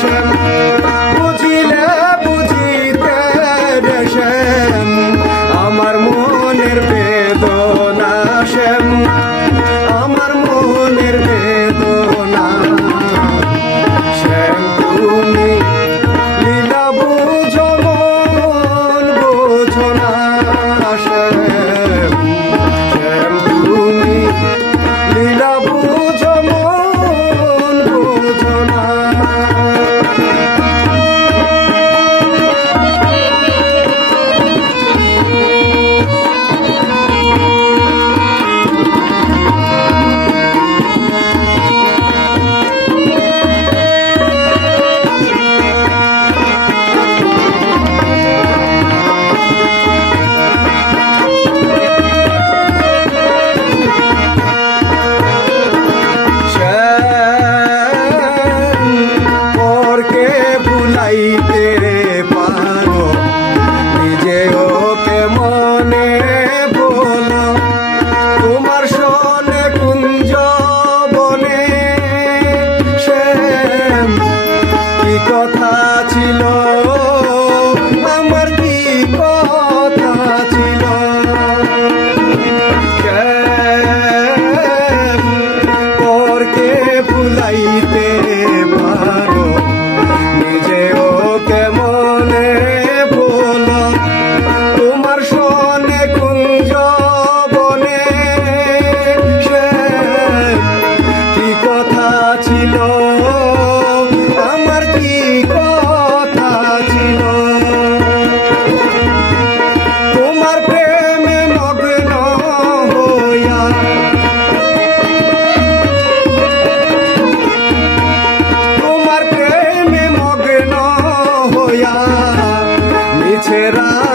什么 রে আছে